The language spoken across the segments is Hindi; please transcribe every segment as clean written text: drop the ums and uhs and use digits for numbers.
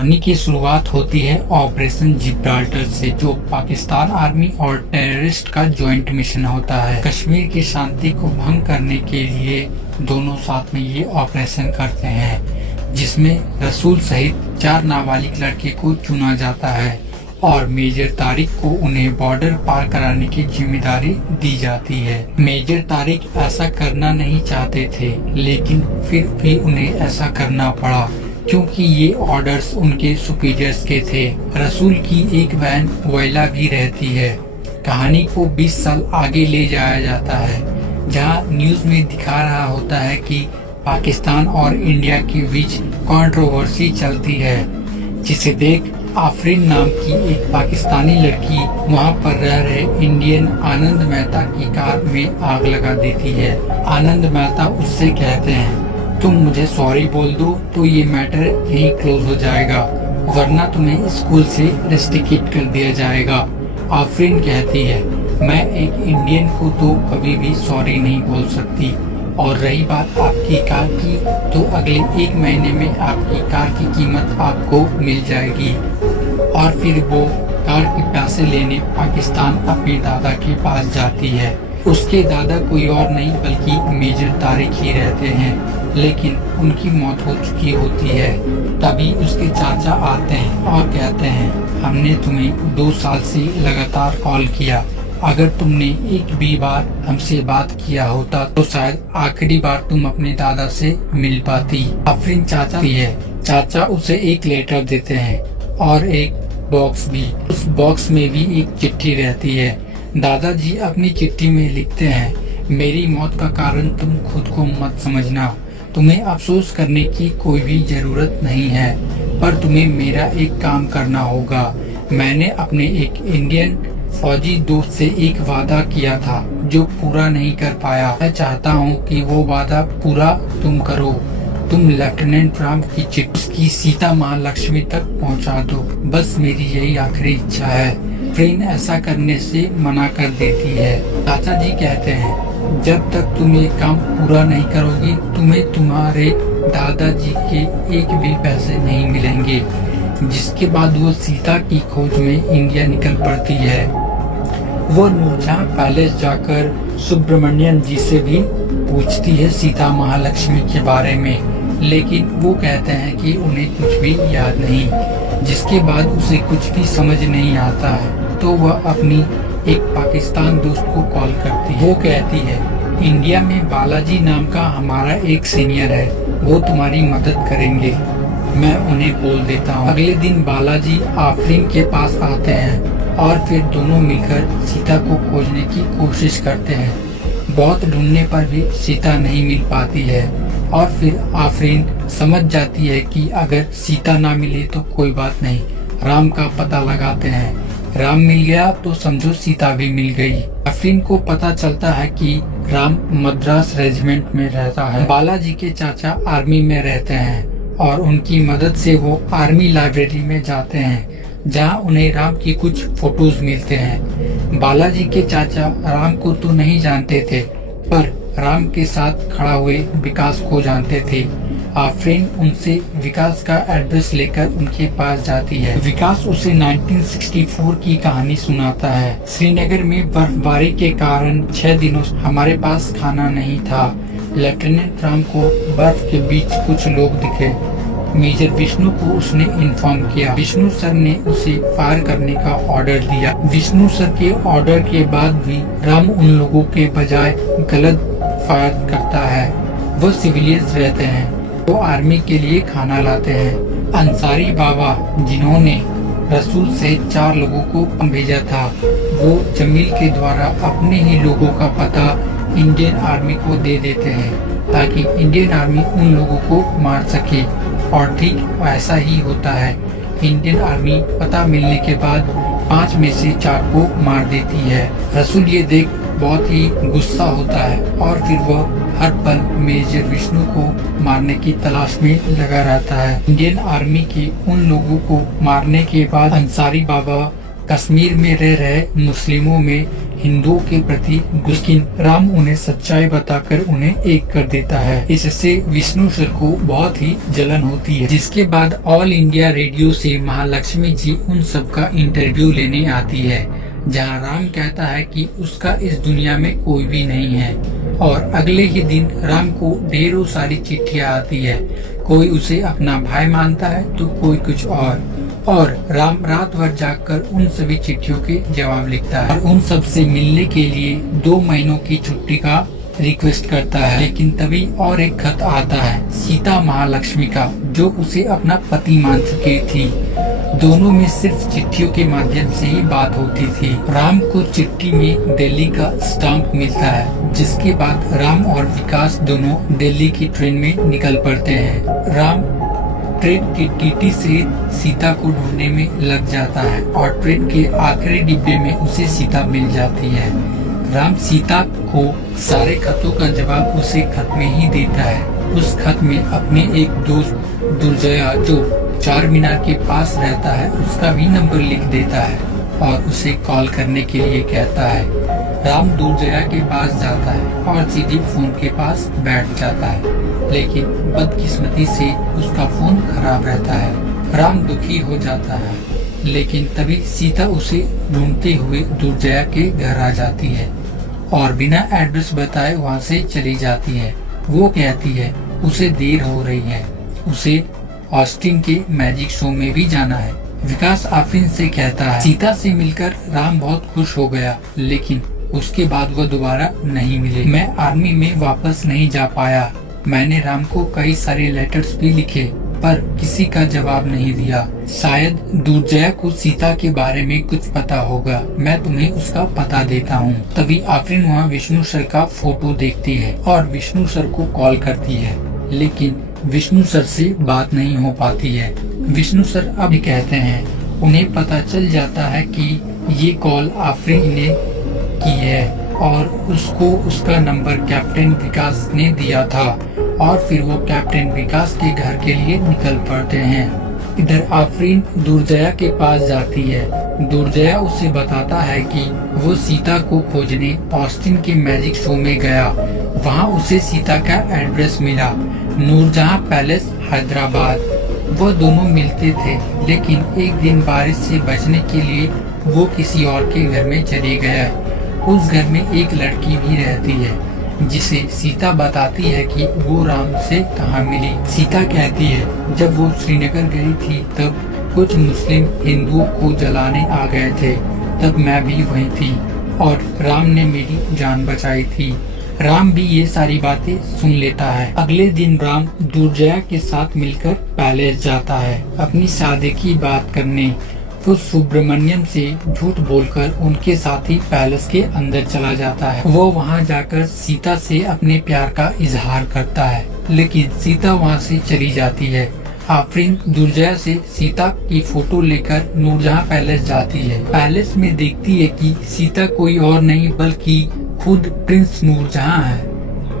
कहानी की शुरुआत होती है ऑपरेशन जिब्राल्टर से, जो पाकिस्तान आर्मी और टेररिस्ट का जॉइंट मिशन होता है। कश्मीर की शांति को भंग करने के लिए दोनों साथ में ये ऑपरेशन करते हैं, जिसमें रसूल सहित 4 नाबालिग लड़के को चुना जाता है और मेजर तारिक को उन्हें बॉर्डर पार कराने की जिम्मेदारी दी जाती है। मेजर तारिक ऐसा करना नहीं चाहते थे, लेकिन फिर भी उन्हें ऐसा करना पड़ा क्योंकि ये ऑर्डर्स उनके सुपीरियर्स के थे। रसूल की एक बहन वैला भी रहती है। कहानी को 20 साल आगे ले जाया जाता है, जहां न्यूज में दिखा रहा होता है कि पाकिस्तान और इंडिया के बीच कंट्रोवर्सी चलती है, जिसे देख आफरीन नाम की एक पाकिस्तानी लड़की वहां पर रह रहे इंडियन आनंद मेहता की कार में आग लगा देती है। आनंद मेहता उससे कहते हैं, तुम मुझे सॉरी बोल दो तो ये मैटर यहीं क्लोज हो जाएगा, वरना तुम्हें स्कूल से रेस्ट्रिकेट कर दिया जाएगा। आफरीन कहती है, मैं एक इंडियन को तो कभी भी सॉरी नहीं बोल सकती, और रही बात आपकी कार की, तो अगले 1 महीने में आपकी कार की कीमत आपको मिल जाएगी। और फिर वो कार के पैसे लेने पाकिस्तान अपने दादा के पास जाती है। उसके दादा कोई और नहीं बल्कि मेजर तारिक ही रहते हैं, लेकिन उनकी मौत हो चुकी होती है। तभी उसके चाचा आते हैं और कहते हैं, हमने तुम्हें 2 साल से लगातार कॉल किया, अगर तुमने एक भी बार हमसे बात किया होता तो शायद आखिरी बार तुम अपने दादा से मिल पाती। आफरीन चाचा उसे एक लेटर देते हैं और एक बॉक्स भी। उस बॉक्स में भी एक चिट्ठी रहती है। दादाजी अपनी चिट्ठी में लिखते हैं, मेरी मौत का कारण तुम खुद को मत समझना, तुम्हें अफसोस करने की कोई भी जरूरत नहीं है, पर तुम्हें मेरा एक काम करना होगा। मैंने अपने एक इंडियन फौजी दोस्त से एक वादा किया था जो पूरा नहीं कर पाया। मैं चाहता हूँ कि वो वादा पूरा तुम करो। तुम लेफ्टिनेंट राम की चिट्ठी की सीता महालक्ष्मी तक पहुँचा दो, बस मेरी यही आखिरी इच्छा है। फ्रेंड ऐसा करने से मना कर देती है। चाचा जी कहते हैं, जब तक तुम ये काम पूरा नहीं करोगी, तुम्हें तुम्हारे दादाजी के एक भी पैसे नहीं मिलेंगे। जिसके बाद वो सीता की खोज में इंडिया निकल पड़ती है। वो नूरजहां पैलेस जाकर सुब्रमण्यम जी से भी पूछती है सीता महालक्ष्मी के बारे में, लेकिन वो कहते हैं कि उन्हें कुछ भी याद नहीं। जिसके बाद उसे कुछ भी समझ नहीं आता है, तो वह अपनी एक पाकिस्तान दोस्त को कॉल करती है। वो कहती है, इंडिया में बालाजी नाम का हमारा एक सीनियर है, वो तुम्हारी मदद करेंगे। मैं उन्हें बोल देता हूँ। अगले दिन बालाजी आफरीन के पास आते हैं और फिर दोनों मिलकर सीता को खोजने की कोशिश करते हैं। बहुत ढूंढने पर भी सीता नहीं मिल पाती है और फिर आफरीन समझ जाती है कि अगर सीता ना मिले तो कोई बात नहीं, राम का पता लगाते हैं। राम मिल गया तो समझो सीता भी मिल गई। आफरीन को पता चलता है कि राम मद्रास रेजिमेंट में रहता है। बालाजी के चाचा आर्मी में रहते हैं और उनकी मदद से वो आर्मी लाइब्रेरी में जाते हैं, जहां उन्हें राम की कुछ फोटोज मिलते हैं। बालाजी के चाचा राम को तो नहीं जानते थे, पर राम के साथ खड़ा हुए विकास को जानते थे। आफरीन उनसे विकास का एड्रेस लेकर उनके पास जाती है। विकास उसे 1964 की कहानी सुनाता है। श्रीनगर में बर्फबारी के कारण 6 दिनों से हमारे पास खाना नहीं था। लेफ्टिनेंट राम को बर्फ के बीच कुछ लोग दिखे। मेजर विष्णु को उसने इन्फॉर्म किया। विष्णु सर ने उसे फायर करने का ऑर्डर दिया। विष्णु सर के ऑर्डर के बाद भी राम उन लोगों के बजाय गलत फायर करता है। वो सिविलियंस रहते हैं, वो आर्मी के लिए खाना लाते हैं। अंसारी बाबा, जिन्होंने रसूल से 4 लोगों को भेजा था, वो जमील के द्वारा अपने ही लोगों का पता इंडियन आर्मी को दे देते हैं, ताकि इंडियन आर्मी उन लोगों को मार सके। और ठीक वैसा ही होता है। इंडियन आर्मी पता मिलने के बाद 5 में से 4 को मार देती है। रसूल ये देख बहुत ही गुस्सा होता है और फिर वह हर पल मेजर विष्णु को मारने की तलाश में लगा रहता है। इंडियन आर्मी के उन लोगों को मारने के बाद अंसारी बाबा कश्मीर में रह रहे मुस्लिमों में हिंदुओं के प्रति लेकिन राम उन्हें सच्चाई बताकर उन्हें एक कर देता है। इससे विष्णु सर को बहुत ही जलन होती है। जिसके बाद ऑल इंडिया रेडियो से महालक्ष्मी जी उन सब का इंटरव्यू लेने आती है, जहां राम कहता है कि उसका इस दुनिया में कोई भी नहीं है। और अगले ही दिन राम को ढेरों सारी चिट्ठियां आती है। कोई उसे अपना भाई मानता है तो कोई कुछ और राम रात भर जागकर उन सभी चिट्ठियों के जवाब लिखता है और उन सब से मिलने के लिए 2 महीनों की छुट्टी का रिक्वेस्ट करता है। लेकिन तभी और एक खत आता है सीता महालक्ष्मी का, जो उसे अपना पति मान चुकी थी। दोनों में सिर्फ चिट्ठियों के माध्यम से ही बात होती थी। राम को चिट्ठी में दिल्ली का स्टाम्प मिलता है, जिसके बाद राम और विकास दोनों दिल्ली की ट्रेन में निकल पड़ते हैं। राम ट्रेन की टीटी से सीता को ढूंढने में लग जाता है और ट्रेन के आखिरी डिब्बे में उसे सीता मिल जाती है। राम सीता को सारे खतों का जवाब उसे खत में ही देता है। उस खत में अपने एक दोस्त दुर्जया, जो चार मीनार के पास रहता है, उसका भी नंबर लिख देता है और उसे कॉल करने के लिए कहता है। राम दुर्जया के पास जाता है और सीधी फोन के पास बैठ जाता है, लेकिन बदकिस्मती से उसका फोन खराब रहता है। राम दुखी हो जाता है, लेकिन तभी सीता उसे ढूंढते हुए दुर्जया के घर आ जाती है और बिना एड्रेस बताए वहाँ से चली जाती है। वो कहती है उसे देर हो रही है, उसे ऑस्टिन के मैजिक शो में भी जाना है। विकास आफरीन से कहता है सीता से मिलकर राम बहुत खुश हो गया, लेकिन उसके बाद वो दोबारा नहीं मिले। मैं आर्मी में वापस नहीं जा पाया। मैंने राम को कई सारे लेटर्स भी लिखे, पर किसी का जवाब नहीं दिया। शायद दुर्जया को सीता के बारे में कुछ पता होगा, मैं तुम्हें उसका पता देता हूँ। तभी आफरीन वहाँ विष्णु सर का फोटो देखती है और विष्णु सर को कॉल करती है, लेकिन विष्णु सर से बात नहीं हो पाती है। विष्णु सर अब कहते हैं उन्हें पता चल जाता है कि ये कॉल आफरीन ने की है और उसको उसका नंबर कैप्टन विकास ने दिया था और फिर वो कैप्टन विकास के घर के लिए निकल पड़ते हैं। इधर आफरीन दुर्जया के पास जाती है। दुर्जया उसे बताता है कि वो सीता को खोजने ऑस्टिन के मैजिक शो में गया। वहाँ उसे सीता का एड्रेस मिला, नूरजहां पैलेस हैदराबाद। वो दोनों मिलते थे, लेकिन एक दिन बारिश से बचने के लिए वो किसी और के घर में चले गया। उस घर में एक लड़की भी रहती है, जिसे सीता बताती है कि वो राम से कहाँ मिली। सीता कहती है जब वो श्रीनगर गई थी तब कुछ मुस्लिम हिंदुओं को जलाने आ गए थे, तब मैं भी वहीं थी और राम ने मेरी जान बचाई थी। राम भी ये सारी बातें सुन लेता है। अगले दिन राम दुर्जया के साथ मिलकर पैलेस जाता है अपनी शादी की बात करने। तो सुब्रमण्यम से झूठ बोलकर उनके साथ ही पैलेस के अंदर चला जाता है। वो वहाँ जाकर सीता से अपने प्यार का इजहार करता है, लेकिन सीता वहाँ से चली जाती है। आफरीन दुर्जया से सीता की फोटो लेकर नूरजहां पैलेस जाती है। पैलेस में देखती है कि सीता कोई और नहीं बल्कि खुद प्रिंस नूरजहां है।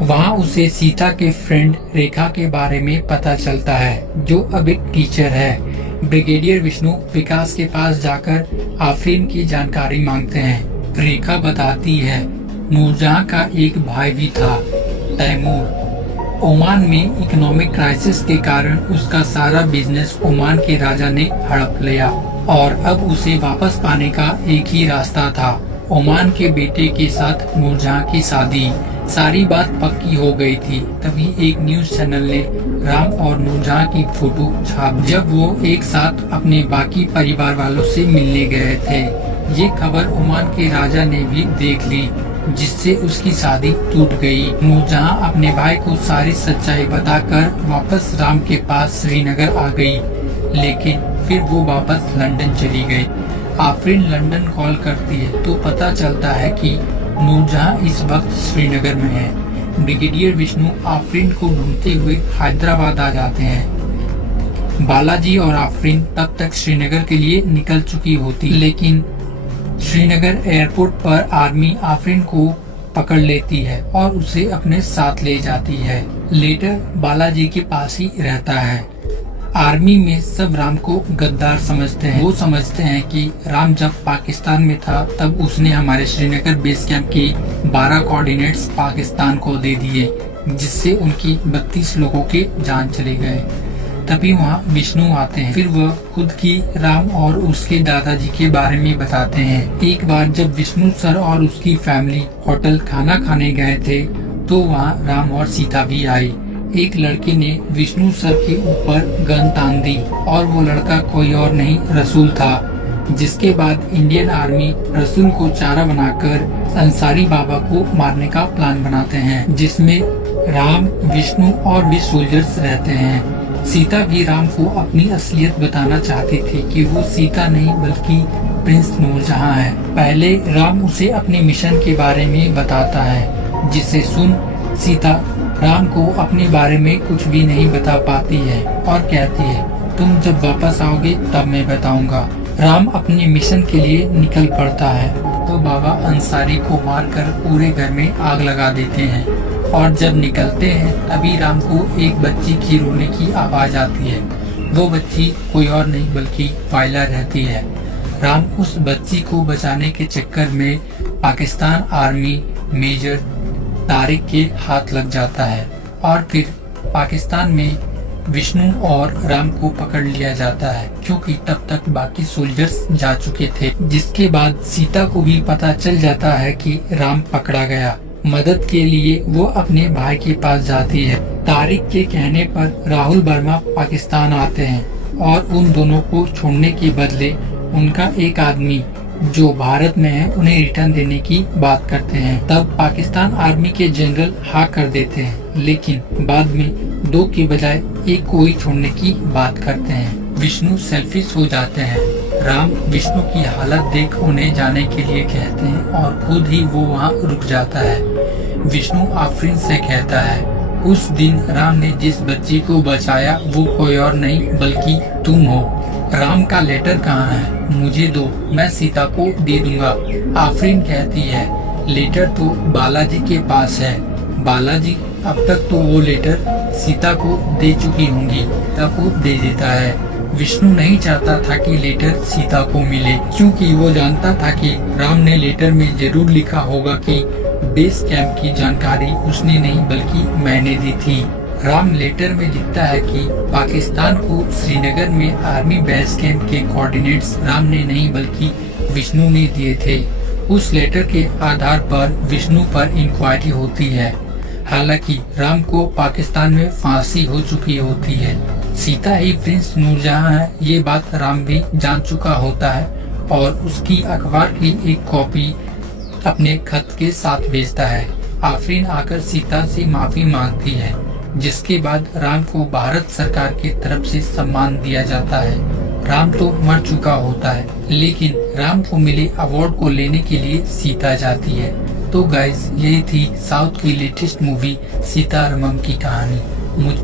वहाँ उसे सीता के फ्रेंड रेखा के बारे में पता चलता है, जो अब एक टीचर है। ब्रिगेडियर विष्णु विकास के पास जाकर आफरीन की जानकारी मांगते हैं। रेखा बताती है नूरजहां का एक भाई भी था, तैमूर। ओमान में इकोनॉमिक क्राइसिस के कारण उसका सारा बिजनेस ओमान के राजा ने हड़प लिया और अब उसे वापस पाने का एक ही रास्ता था, ओमान के बेटे के साथ नूरजहां की शादी। सारी बात पक्की हो गई थी। तभी एक न्यूज चैनल ने राम और नूरजहां की फोटो छाप। जब वो एक साथ अपने बाकी परिवार वालों से मिलने गए थे, ये खबर ओमान के राजा ने भी देख ली, जिससे उसकी शादी टूट गई। नूरजहां अपने भाई को सारी सच्चाई बताकर वापस राम के पास श्रीनगर आ गई, लेकिन फिर वो वापस लंदन चली गई। आफरीन लंदन कॉल करती है तो पता चलता है कि नूरजहां इस वक्त श्रीनगर में है। ब्रिगेडियर विष्णु आफरीन को ढूंढते हुए हैदराबाद आ जाते हैं। बालाजी और आफरीन तब तक श्रीनगर के लिए निकल चुकी होती, लेकिन श्रीनगर एयरपोर्ट पर आर्मी आफरीन को पकड़ लेती है और उसे अपने साथ ले जाती है। लेटर बालाजी के पास ही रहता है। आर्मी में सब राम को गद्दार समझते हैं। वो समझते हैं कि राम जब पाकिस्तान में था तब उसने हमारे श्रीनगर बेस कैंप की 12 कोऑर्डिनेट्स पाकिस्तान को दे दिए, जिससे उनकी 32 लोगों के जान चले गए। तभी वहाँ विष्णु आते हैं। फिर वह खुद की राम और उसके दादाजी के बारे में बताते हैं। एक बार जब विष्णु सर और उसकी फैमिली होटल खाना खाने गए थे तो वहाँ राम और सीता भी आई। एक लड़के ने विष्णु सर के ऊपर गन तान दी और वो लड़का कोई और नहीं रसूल था। जिसके बाद इंडियन आर्मी रसूल को चारा बनाकर अंसारी बाबा को मारने का प्लान बनाते हैं, जिसमें राम, विष्णु और भी सोल्जर्स रहते हैं। सीता भी राम को अपनी असलियत बताना चाहती थी कि वो सीता नहीं बल्कि प्रिंस नूरजहां है। पहले राम उसे अपने मिशन के बारे में बताता है, जिसे सुन सीता राम को अपने बारे में कुछ भी नहीं बता पाती है और कहती है, तुम जब वापस आओगे तब मैं बताऊंगा। राम अपने मिशन के लिए निकल पड़ता है तो बाबा अंसारी को मारकर पूरे घर में आग लगा देते हैं और जब निकलते हैं तभी राम को एक बच्ची की रोने की आवाज आती है। वो बच्ची कोई और नहीं बल्कि वायला रहती है। राम उस बच्ची को बचाने के चक्कर में पाकिस्तान आर्मी मेजर तारिक के हाथ लग जाता है और फिर पाकिस्तान में विष्णु और राम को पकड़ लिया जाता है, क्योंकि तब तक बाकी सोल्जर्स जा चुके थे। जिसके बाद सीता को भी पता चल जाता है कि राम पकड़ा गया। मदद के लिए वो अपने भाई के पास जाती है। तारिक के कहने पर राहुल वर्मा पाकिस्तान आते हैं और उन दोनों को छोड़ने के बदले उनका एक आदमी जो भारत में है उन्हें रिटर्न देने की बात करते हैं। तब पाकिस्तान आर्मी के जनरल हाँ कर देते हैं, लेकिन बाद में 2 के बजाय 1 को ही छोड़ने की बात करते हैं। विष्णु सेल्फिश हो जाते हैं। राम विष्णु की हालत देख उन्हें जाने के लिए कहते हैं और खुद ही वो वहाँ रुक जाता है। विष्णु आफरीन से कहता है, उस दिन राम ने जिस बच्ची को बचाया वो कोई और नहीं बल्कि तुम हो। राम का लेटर कहाँ है? मुझे दो, मैं सीता को दे दूंगा। आफरीन कहती है, लेटर तो बालाजी के पास है। बालाजी अब तक तो वो लेटर सीता को दे चुकी होंगी। तब वो दे देता है। विष्णु नहीं चाहता था कि लेटर सीता को मिले, क्योंकि वो जानता था कि राम ने लेटर में जरूर लिखा होगा कि बेस कैंप की जानकारी उसने नहीं बल्कि मैंने दी थी। राम लेटर में लिखता है कि पाकिस्तान को श्रीनगर में आर्मी बेस कैंप के कोऑर्डिनेट्स राम ने नहीं बल्कि विष्णु ने दिए थे। उस लेटर के आधार पर विष्णु पर इंक्वायरी होती है। हालांकि राम को पाकिस्तान में फांसी हो चुकी होती है। सीता ही प्रिंस नूरजहां है, ये बात राम भी जान चुका होता है और उसकी अखबार की एक कॉपी अपने खत के साथ भेजता है। आफरीन आकर सीता से माफी मांगती है, जिसके बाद राम को भारत सरकार की तरफ से सम्मान दिया जाता है। राम तो मर चुका होता है, लेकिन राम को मिले अवार्ड को लेने के लिए सीता जाती है। तो गाइस, यही थी साउथ की लेटेस्ट मूवी सीतारमण की कहानी। मुझ